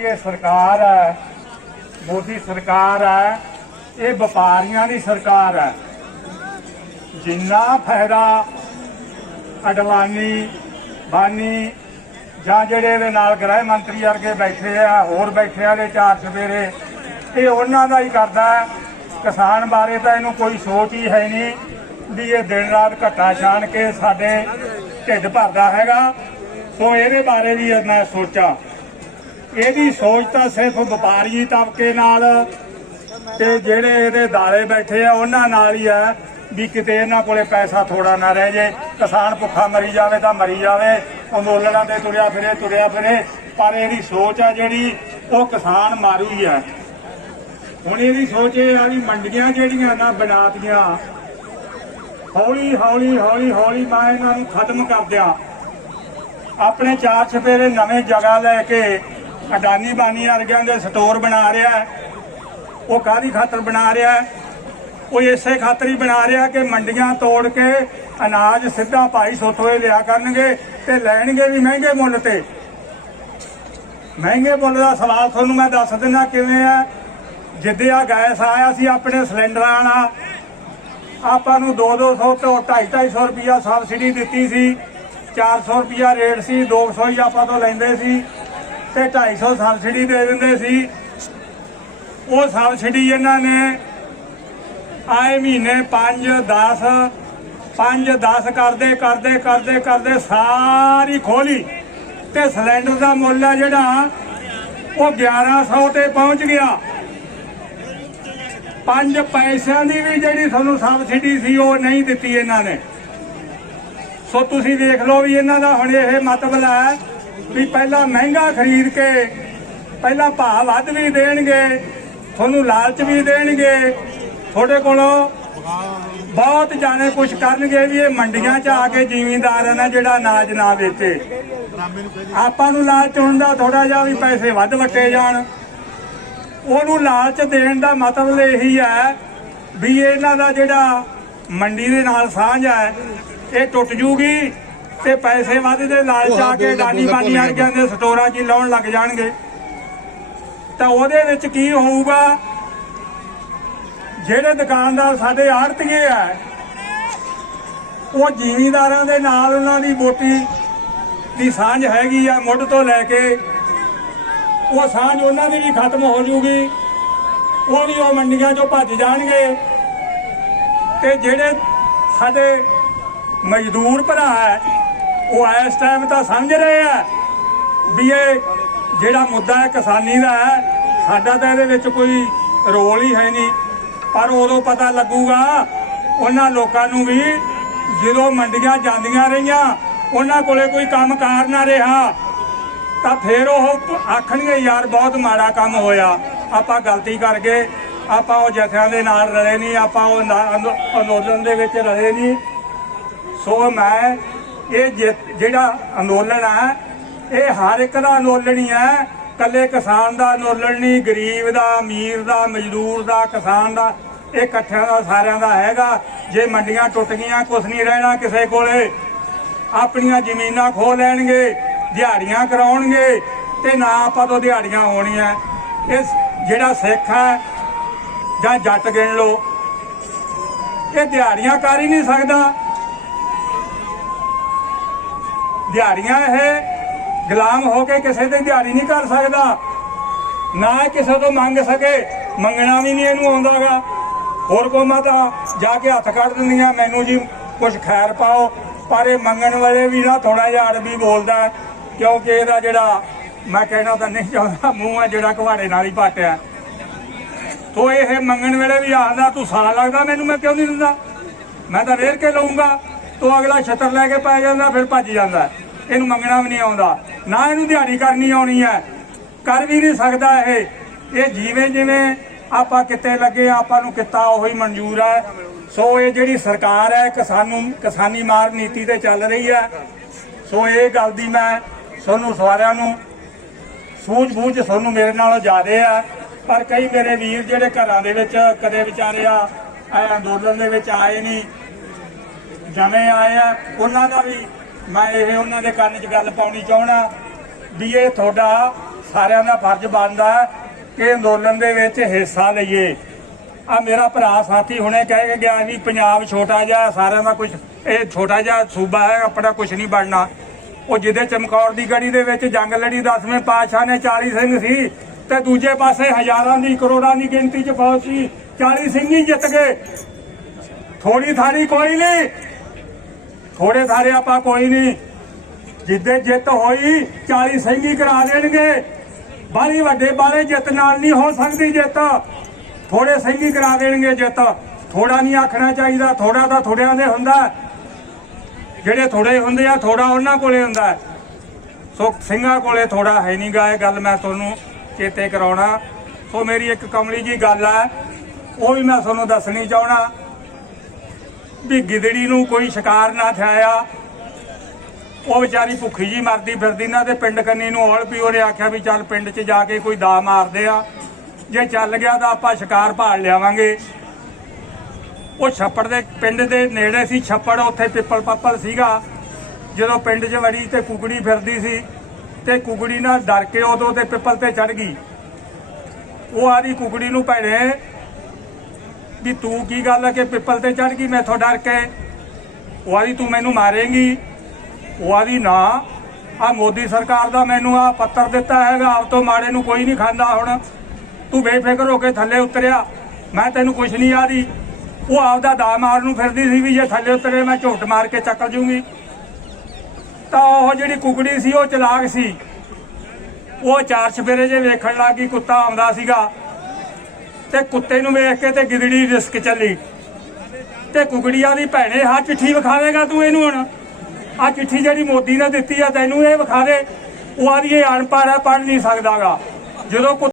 ਇਹ ਸਰਕਾਰ ਹੈ? ਮੋਦੀ ਸਰਕਾਰ ਹੈ? ਇਹ ਵਪਾਰੀਆਂ ਦੀ ਸਰਕਾਰ ਹੈ। ਜਿੰਨਾ ਫਾਇਦਾ ਅਡਵਾਨੀ, ਬਾਨੀ ਜਾਂ ਜਿਹੜੇ ਇਹਦੇ ਨਾਲ ਗ੍ਰਹਿ ਮੰਤਰੀ ਵਰਗੇ ਬੈਠੇ ਆ, ਹੋਰ ਬੈਠੇ ਆ ਦੇ ਚਾਰ ਸਵੇਰੇ ਇਹ ਉਹਨਾਂ ਦਾ ਹੀ ਕਰਦਾ ਕਿਸਾਨ ਬਾਰੇ ਤਾਂ ਇਹਨੂੰ ਕੋਈ ਸੋਚ ਹੀ ਹੈ ਨਹੀਂ ਵੀ ਇਹ ਦਿਨ ਰਾਤ ਘੱਟਾ ਛਾਣ ਕੇ ਸਾਡੇ ਢਿੱਡ ਭਰਦਾ ਹੈਗਾ। ਸੋ ਇਹਦੇ ਬਾਰੇ ਵੀ ਮੈਂ ਸੋਚਾਂ। ਇਹਦੀ ਸੋਚ ਤਾਂ ਸਿਰਫ ਵਪਾਰੀ ਤਬਕੇ ਨਾਲ ਤੇ ਜਿਹੜੇ ਇਹਦੇ ਦਾਲੇ ਬੈਠੇ ਆ, ਉਹਨਾਂ ਨਾਲ ਹੀ ਆ ਵੀ ਕਿਤੇ ਇਹਨਾਂ ਕੋਲੇ ਪੈਸਾ ਥੋੜਾ ਨਾ ਰਹਿ ਜੇ। ਕਿਸਾਨ ਭੁੱਖਾ ਮਰੀ ਜਾਵੇ ਤਾਂ ਮਰੀ ਜਾਵੇ, ਅੰਦੋਲਨਾਂ ਤੇ ਤੁਰਿਆ ਫਿਰੇ ਤੁਰਿਆ ਫਿਰੇ। ਪਰ ਇਹਦੀ ਸੋਚ ਆ ਜਿਹੜੀ, ਉਹ ਕਿਸਾਨ ਮਾਰੂ ਹੀ ਆ। ਹੁਣ ਇਹਦੀ ਸੋਚ ਇਹ ਆ ਵੀ ਮੰਡੀਆਂ ਜਿਹੜੀਆਂ ਨਾ ਬਣਾਤੀਆਂ, ਹੌਲੀ ਹੌਲੀ ਹੌਲੀ ਹੌਲੀ ਮੈਂ ਇਹਨਾਂ ਨੂੰ ਖਤਮ ਕਰ ਦਿਆਂ। ਆਪਣੇ ਚਾਰ ਛਪੇਰੇ ਨਵੇਂ ਜਗ੍ਹਾ ਲੈ ਕੇ ਅਡਾਨੀ ਬਾਨੀ ਵਰਗਿਆਂ ਦੇ ਸਟੋਰ ਬਣਾ ਰਿਹਾ ਹੈ। ਉਹ ਕਾਹਦੀ ਖਾਤਰ ਬਣਾ ਰਿਹਾ ਹੈ? ਉਹ ਇਸੇ ਖਾਤਰ ਹੀ ਬਣਾ ਰਿਹਾ ਕਿ ਮੰਡੀਆਂ ਤੋੜ ਕੇ ਅਨਾਜ ਸਿੱਧਾ ਭਾਈ ਸੋਥੋਏ ਲਿਆ ਕਰਨਗੇ ਤੇ ਲੈਣਗੇ ਵੀ ਮਹਿੰਗੇ ਮੁੱਲ ਤੇ ਮਹਿੰਗੇ ਮੁੱਲ ਦਾ ਸਵਾਲ ਤੁਹਾਨੂੰ ਮੈਂ ਦੱਸ ਦਿੰਦਾ ਕਿਵੇਂ ਆ ਜਿੱਦੇ ਆ ਗੈਸ ਆਇਆ ਸੀ ਆਪਣੇ ਸਿਲੰਡਰਾਂ ਵਾਲਾ, ਆਪਾਂ ਨੂੰ 2-200 ਤੋਂ 250 ਰੁਪਿਆ ਸਬਸਿਡੀ ਦਿੱਤੀ ਸੀ 400 ਰੁਪਿਆ ਰੇਟ ਸੀ 200 ਹੀ ਆਪਾਂ ਤੋਂ ਲੈਂਦੇ ਸੀ ਤੇ 250 ਸਬਸਿਡੀ ਦੇ ਦਿੰਦੇ ਸੀ। ਉਹ ਸਬਸਿਡੀ ਇਹਨਾਂ ਨੇ। ਆਏ ਮਹੀਨੇ 5 10 5 10 ਕਰਦੇ ਕਰਦੇ ਕਰਦੇ ਕਰਦੇ ਸਾਰੀ ਖੋਲੀ। ਤੇ ਸਿਲੰਡਰ ਦਾ ਮੁੱਲ ਆ ਜਿਹੜਾ, ਉਹ 1100 ਤੇ ਪਹੁੰਚ ਗਿਆ। ਪੰਜ ਪੈਸਿਆਂ ਦੀ ਵੀ ਜਿਹੜੀ ਤੁਹਾਨੂੰ ਸਬਸਿਡੀ ਸੀ, ਉਹ ਨਹੀਂ ਦਿੱਤੀ ਇਹਨਾਂ ਨੇ। ਸੋ ਤੁਸੀਂ ਦੇਖ ਲਓ ਵੀ ਇਹਨਾਂ ਦਾ ਹੁਣ ਇਹ ਮਤਲਬ ਹੈ ਵੀ ਪਹਿਲਾਂ ਮਹਿੰਗਾ ਖਰੀਦ ਕੇ, ਪਹਿਲਾਂ ਭਾਅ ਵੱਧ ਵੀ ਦੇਣਗੇ, ਤੁਹਾਨੂੰ ਲਾਲਚ ਵੀ ਦੇਣਗੇ। ਤੁਹਾਡੇ ਕੋਲੋਂ ਬਹੁਤ ਜਾਣੇ ਕੁਝ ਕਰਨਗੇ ਵੀ ਇਹ ਮੰਡੀਆਂ 'ਚ ਆ ਕੇ ਜ਼ਿਮੀਂਦਾਰ ਹੈ ਨਾ ਜਿਹੜਾ ਅਨਾਜ ਨਾ ਵੇਚੇ। ਆਪਾਂ ਨੂੰ ਲਾਲਚ ਹੁੰਦਾ ਥੋੜਾ ਜਿਹਾ ਵੀ ਪੈਸੇ ਵੱਧ ਵਟੇ ਜਾਣ। ਉਹਨੂੰ ਲਾਲਚ ਦੇਣ ਦਾ ਮਤਲਬ ਇਹੀ ਹੈ ਵੀ ਇਹਨਾਂ ਦਾ ਜਿਹੜਾ ਮੰਡੀ ਦੇ ਨਾਲ ਸਾਂਝ ਹੈ, ਇਹ ਟੁੱਟ ਜੂਗੀ। ਤੇ ਪੈਸੇ ਵੱਧ ਦੇ ਲਾਲਚ ਆ ਕੇ ਦਾਨੀ ਬਾਨੀ ਵਰਗਿਆਂ ਦੇ ਸਟੋਰਾਂ 'ਚ ਲਾਉਣ ਲੱਗ ਜਾਣਗੇ। ਤਾਂ ਉਹਦੇ ਵਿੱਚ ਕੀ ਹੋਊਗਾ? ਜਿਹੜੇ ਦੁਕਾਨਦਾਰ ਸਾਡੇ ਆੜਤੀਏ ਆ ਉਹ ਜ਼ਿਮੀਂਦਾਰਾਂ ਦੇ ਨਾਲ ਉਹਨਾਂ ਦੀ ਵੋਟੀ ਦੀ ਸਾਂਝ ਹੈਗੀ ਆ ਮੁੱਢ ਤੋਂ ਲੈ ਕੇ ਉਹ ਸਾਂਝ ਉਹਨਾਂ ਦੀ ਵੀ ਖਤਮ ਹੋ ਜੂਗੀ ਉਹ ਵੀ ਉਹ ਮੰਡੀਆਂ ਚੋਂ ਭੱਜ ਜਾਣਗੇ। ਤੇ ਜਿਹੜੇ ਸਾਡੇ ਮਜ਼ਦੂਰ ਭਰਾ ਹੈ ਉਹ ਇਸ ਟਾਈਮ ਤਾਂ ਸਮਝ ਰਹੇ ਆ ਵੀ ਇਹ ਜਿਹੜਾ ਮੁੱਦਾ ਹੈ ਕਿਸਾਨੀ ਦਾ ਹੈ, ਸਾਡਾ ਤਾਂ ਇਹਦੇ ਵਿੱਚ ਕੋਈ ਰੋਲ ਹੀ ਹੈ ਨਹੀਂ। ਪਰ ਉਦੋਂ ਪਤਾ ਲੱਗੂਗਾ, ਉਹਨਾਂ ਲੋਕਾਂ ਨੂੰ ਵੀ ਜਦੋਂ ਮੰਡੀਆਂ ਜਾਂਦੀਆਂ ਰਹੀਆਂ, ਉਹਨਾਂ ਕੋਲੇ ਕੋਈ ਕੰਮ ਕਾਰ ਨਾ ਰਿਹਾ, ਤਾਂ ਫੇਰ ਉਹ ਆਖਣਗੇ, ਯਾਰ, ਬਹੁਤ ਮਾੜਾ ਕੰਮ ਹੋਇਆ। ਆਪਾਂ ਗਲਤੀ ਕਰ ਗਏ। ਆਪਾਂ ਉਹ ਜਥਿਆਂ ਦੇ ਨਾਲ ਰਲੇ ਨਹੀਂ, ਆਪਾਂ ਉਹ ਅੰਦੋਲਨ ਦੇ ਵਿੱਚ ਰਲੇ ਨਹੀਂ। ਸੋ ਮੈਂ ਇਹ ਜਿ- ਜਿਹੜਾ ਅੰਦੋਲਨ ਹੈ ਇਹ ਹਰ ਇੱਕ ਦਾ ਅੰਦੋਲਨ ਹੀ ਹੈ ਕੱਲੇ ਕਿਸਾਨ ਦਾ ਅੰਦੋਲਨ ਨਹੀਂ, ਗਰੀਬ ਦਾ, ਅਮੀਰ ਦਾ, ਮਜ਼ਦੂਰ ਦਾ, ਕਿਸਾਨ ਦਾ, ਇਹ ਇਕੱਠਿਆਂ ਦਾ, ਸਾਰਿਆਂ ਦਾ ਹੈਗਾ। ਜੇ ਮੰਡੀਆਂ ਟੁੱਟ ਗਈਆਂ ਕੁਝ ਨਹੀਂ ਰਹਿਣਾ ਕਿਸੇ ਕੋਲੇ। ਆਪਣੀਆਂ ਜ਼ਮੀਨਾਂ ਖੋ ਲੈਣਗੇ, ਦਿਹਾੜੀਆਂ ਕਰਾਉਣਗੇ, ਤੇ ਨਾ ਆਪਾਂ ਤੋਂ ਦਿਹਾੜੀਆਂ ਹੋਣੀਆਂ। ਇਸ ਜਿਹੜਾ ਸਿੱਖ ਹੈ ਜਾਂ ਜੱਟ ਗਿਣ ਲਓ, ਇਹ ਦਿਹਾੜੀਆਂ ਕਰ ਹੀ ਨਹੀਂ ਸਕਦਾ। ਦਿਹਾੜੀਆਂ ਇਹ ਗੁਲਾਮ ਹੋ ਕੇ ਕਿਸੇ ਦੀ ਦਿਹਾੜੀ ਨਹੀਂ ਕਰ ਸਕਦਾ, ਨਾ ਇਹ ਕਿਸੇ ਤੋਂ ਮੰਗ ਸਕੇ, ਮੰਗਣਾ ਵੀ ਨਹੀਂ ਇਹਨੂੰ ਆਉਂਦਾਗਾ ਹੋਰ ਕੌਮਾਂ ਤਾਂ ਜਾ ਕੇ ਹੱਥ ਕੱਢ ਦਿੰਦੀਆਂ, ਮੈਨੂੰ ਜੀ ਕੁਝ ਖੈਰ ਪਾਓ, ਪਰ ਇਹ ਮੰਗਣ ਵਾਲੇ ਵੀ ਨਾ ਥੋੜਾ ਜਿਹਾ ਅਰਬੀ ਬੋਲਦਾ ਕਿਉਂਕਿ ਇਹਦਾ ਜਿਹੜਾ, ਮੈਂ ਕਹਿਣਾ ਤਾਂ ਨਹੀਂ ਚਾਹੁੰਦਾ, ਮੂੰਹ ਹੈ ਜਿਹੜਾ ਕੁਹਾੜੇ ਨਾਲ ਹੀ ਪਾਟਿਆ। ਤੋ ਇਹ ਮੰਗਣ ਵੇਲੇ ਵੀ ਆਖਦਾ, ਤੂੰ ਸਾਲਾ ਲੱਗਦਾ ਮੈਨੂੰ, ਮੈਂ ਕਿਉਂ ਨਹੀਂ ਦਿੰਦਾ? ਮੈਂ ਤਾਂ ਵੇਰ ਕੇ ਲਊਂਗਾ, ਤੋ ਅਗਲਾ ਛਤਰ ਲੈ ਕੇ ਪੈ ਜਾਂਦਾ, ਫਿਰ ਭੱਜ ਜਾਂਦਾ। ਇਹਨੂੰ ਮੰਗਣਾ ਵੀ ਨਹੀਂ ਆਉਂਦਾ। ਨਾ ਇਹਨੂੰ ਦਿਹਾੜੀ ਕਰਨੀ ਆਉਣੀ ਹੈ। ਕਰ ਵੀ ਨਹੀਂ ਸਕਦਾ ਇਹ। ਇਹ ਜਿਵੇਂ ਜਿਵੇਂ ਆਪਾਂ ਕਿਤੇ ਲੱਗੇ, ਆਪਾਂ ਨੂੰ ਕਿੱਤਾ ਉਹੀ ਮਨਜ਼ੂਰ ਹੈ। ਸੋ ਇਹ ਜਿਹੜੀ ਸਰਕਾਰ ਹੈ, ਕਿਸਾਨੂੰ ਕਿਸਾਨੀ ਮਾਰ ਨੀਤੀ ਤੇ ਚੱਲ ਰਹੀ ਹੈ। ਸੋ ਇਹ ਗੱਲ ਦੀ ਮੈਂ ਤੁਹਾਨੂੰ ਸਾਰਿਆਂ ਨੂੰ ਸੂਝ-ਬੂਝ ਤੁਹਾਨੂੰ ਮੇਰੇ ਨਾਲੋਂ ਜ਼ਿਆਦੇ ਆ ਪਰ ਕਈ ਮੇਰੇ ਵੀਰ ਜਿਹੜੇ ਘਰਾਂ ਦੇ ਵਿੱਚ ਕਦੇ ਵਿਚਾਰੇ ਆ ਇਹ ਅੰਦੋਲਨ ਦੇ ਵਿੱਚ ਆਏ ਨਹੀਂ, ਜਮੇ ਆਏ ਆ, ਉਹਨਾਂ ਦਾ ਵੀ ਮੈਂ ਇਹ ਉਹਨਾਂ ਦੇ ਕੰਨ 'ਚ ਗੱਲ ਪਾਉਣੀ ਚਾਹਣਾ ਵੀ ਇਹ ਤੁਹਾਡਾ ਸਾਰਿਆਂ ਦਾ ਫਰਜ਼ ਬਣਦਾ ਕਿ ਅੰਦੋਲਨ ਦੇ ਵਿੱਚ ਹਿੱਸਾ ਲਈਏ। ਆ ਮੇਰਾ ਭਰਾ ਸਾਥੀ ਹੁਣੇ ਕਹਿ ਕੇ ਗਿਆ ਵੀ ਪੰਜਾਬ ਛੋਟਾ ਜਿਹਾ, ਸਾਰਿਆਂ ਦਾ ਕੁਝ ਇਹ ਛੋਟਾ ਜਿਹਾ ਸੂਬਾ ਹੈ, ਆਪਣਾ ਕੁਝ ਨਹੀਂ ਬਣਨਾ। ਉਹ ਜਿਹਦੇ ਚਮਕੌਰ ਦੀ ਗੜੀ ਦੇ ਵਿੱਚ ਜੰਗ ਲੜੀ 10ਵੇਂ ਪਾਤਸ਼ਾਹ ਨੇ 40 ਸਿੰਘ ਸੀ ਤੇ ਦੂਜੇ ਪਾਸੇ ਹਜ਼ਾਰਾਂ ਦੀ, ਕਰੋੜਾਂ ਦੀ ਗਿਣਤੀ 'ਚ ਫੌਜ ਸੀ 40 ਸਿੰਘ ਹੀ ਜਿੱਤ ਗਏ। ਥੋੜੀ ਥਾੜੀ ਕੋਈ ਨਹੀਂ। ਥੋੜੇ ਥਾੜੇ ਆਪਾਂ ਕੋਈ ਨਹੀਂ। ਜਿੱਦੇ ਜਿੱਤ ਹੋਈ 40 ਸਿੰਘ ਕਰਾ ਦੇਣਗੇ। ਬਾਹਲੀ ਵੱਡੇ ਬਾਰੇ ਜਿੱਤ ਨਾਲ ਨਹੀਂ ਹੋ ਸਕਦੀ ਜਿੱਤ। ਥੋੜੇ ਸਿੰਘ ਕਰਾ ਦੇਣਗੇ ਜਿੱਤ। ਥੋੜਾ ਨਹੀਂ ਆਖਣਾ ਚਾਹੀਦਾ, ਥੋੜਾ ਤਾਂ ਥੋੜਿਆਂ ਦੇ ਹੁੰਦਾ। ਜਿਹੜੇ ਥੋੜੇ ਹੁੰਦੇ ਆ, ਥੋੜਾ ਉਹਨਾਂ ਕੋਲੇ ਹੁੰਦਾ। ਸੋ ਸਿੰਘਾਂ ਕੋਲੇ ਥੋੜਾ ਹੈ ਨਹੀਂ ਗਾ ਇਹ ਗੱਲ ਮੈਂ ਤੁਹਾਨੂੰ ਚੇਤੇ ਕਰਾਉਣਾ। ਸੋ ਮੇਰੀ ਇੱਕ ਕਮਲੀ ਜੀ ਗੱਲ ਹੈ ਉਹ ਵੀ ਮੈਂ ਤੁਹਾਨੂੰ ਦੱਸਣੀ ਚਾਹਣਾ ਵੀ ਗਿਦੜੀ ਨੂੰ ਕੋਈ ਸ਼ਿਕਾਰ ਨਾ ਥਾਇਆ ਉਹ ਵਿਚਾਰੀ ਭੁੱਖੀ ਜੀ ਮਰਦੀ ਫਿਰਦੀ ਨਾ ਤੇ ਪਿੰਡ ਕੰਨੀ ਨੂੰ ਔਲ ਪੀ ਉਹਨੇ ਆਖਿਆ ਵੀ ਚੱਲ ਪਿੰਡ 'ਚ ਜਾ ਕੇ ਕੋਈ ਦਾ ਮਾਰਦੇ ਆ। ਜੇ ਚੱਲ ਗਿਆ ਤਾਂ ਆਪਾਂ ਸ਼ਿਕਾਰ ਭਾਲ ਲਿਆਵਾਂਗੇ। ਉਹ ਛੱਪੜ ਦੇ ਪਿੰਡ ਦੇ ਨੇੜੇ ਸੀ, ਛੱਪੜ ਉੱਥੇ ਪਿੱਪਲ ਪੱਪਲ ਸੀਗਾ। ਜਦੋਂ ਪਿੰਡ 'ਚ ਵੜੀ ਤੇ ਕੁਕੜੀ ਫਿਰਦੀ ਸੀ ਤੇ ਕੁਕੜੀ ਨਾਲ ਡਰ ਕੇ ਉਦੋਂ ਤੇ ਪਿੱਪਲ ਤੇ ਚੜ ਗਈ। ਉਹ ਆਦੀ ਕੁਕੜੀ ਨੂੰ ਭੈਣੇ ਵੀ ਤੂੰ ਕੀ ਗੱਲ ਹੈ ਕਿ ਪਿੱਪਲ ਤੇ ਚੜ ਗਈ? ਮੈਥੋਂ ਡਰ ਕੇ। ਉਹ ਆਦੀ ਤੂੰ ਮੈਨੂੰ ਮਾਰੇਂਗੀ। ਉਹ ਆਦੀ ਨਾ। ਆ ਮੋਦੀ ਸਰਕਾਰ ਦਾ ਮੈਨੂੰ ਆ ਪੱਤਰ ਦਿੱਤਾ ਹੈਗਾ। ਆਪ ਤੋਂ ਮਾੜੇ ਨੂੰ ਕੋਈ ਨਹੀਂ ਖਾਂਦਾ ਹੁਣ। ਤੂੰ ਬੇਫਿਕਰ ਹੋ ਕੇ ਥੱਲੇ ਉਤਰਿਆ। ਮੈਂ ਤੈਨੂੰ ਕੁਛ ਨਹੀਂ ਆਦੀ। ਉਹ ਆਪਦਾ ਦਾ ਮਾਰ ਨੂੰ ਫਿਰਦੀ ਸੀ ਵੀ ਜੇ ਥੱਲੇ ਉਤਰੇ ਮੈਂ ਝੋਟ ਮਾਰ ਕੇ ਚੱਕਲ ਜੂੰਗੀ। ਤਾਂ ਉਹ ਜਿਹੜੀ ਕੁਕੜੀ ਸੀ, ਉਹ ਚਲਾਕ ਸੀ। ਉਹ ਚਾਰ ਛਪੇਰੇ ਜੇ ਵੇਖਣ ਲੱਗੀ ਕੁੱਤਾ ਆਉਂਦਾ ਸੀਗਾ। ਤੇ ਕੁੱਤੇ ਨੂੰ ਵੇਖ ਕੇ ਤੇ ਗਿਦੜੀ ਰਿਸਕ ਚੱਲੀ। ਤੇ ਕੁਕੜੀਆਂ ਦੀ ਭੈਣੇ ਹਾਂ ਚਿੱਠੀ ਵਿਖਾਵੇਂਗਾ ਤੂੰ ਇਹਨੂੰ ਹੁਣ? ਆ ਚਿੱਠੀ ਜਿਹੜੀ ਮੋਦੀ ਨੇ ਦਿੱਤੀ ਆ, ਤੈਨੂੰ ਇਹ ਵਿਖਾ ਦੇ ਉਹ ਆਦੀ ਇਹ ਅਨਪੜ੍ਹ ਹੈ ਪੜ੍ਹ ਨਹੀਂ ਸਕਦਾਗਾ। ਜਦੋਂ ਕੁ-